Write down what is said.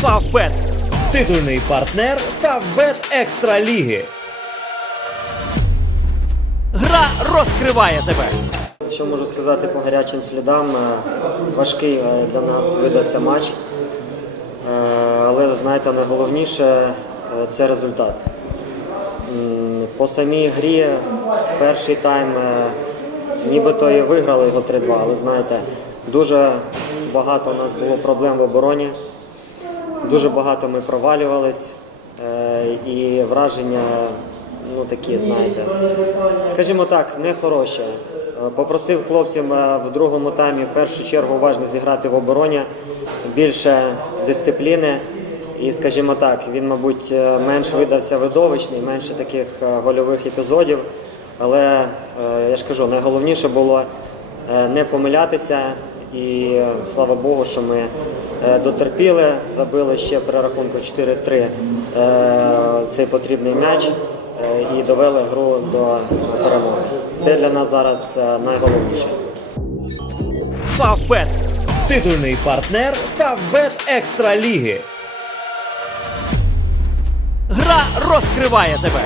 Фавбет. Титульний партнер Фавбет Екстра Ліги. Гра розкриває тебе. Що можу сказати по гарячим слідам? Е, Важкий е, для нас видався матч. Е, Але знаєте, найголовніше це результат. По самій грі перший тайм нібито і виграли його 3-2, але знаєте, дуже багато у нас було проблем в обороні. Дуже багато ми провалювались е, і враження, ну такі, знаєте, скажімо так, не хороші. Е, Попросив хлопців е, в другому таймі в першу чергу уважно зіграти в обороні, більше дисципліни. І, скажімо так, він, мабуть, е, менш видався видовищний, менше таких гольових епізодів. Але я ж кажу, найголовніше було не помилятися. І е, слава Богу, що ми е, дотерпіли, забили ще при рахунку 4-3 е, цей потрібний м'яч і довели гру до перемоги. Це для нас зараз найголовніше. Фавбет. Титульний партнер Фавбет Екстра Ліги. Гра розкриває тебе.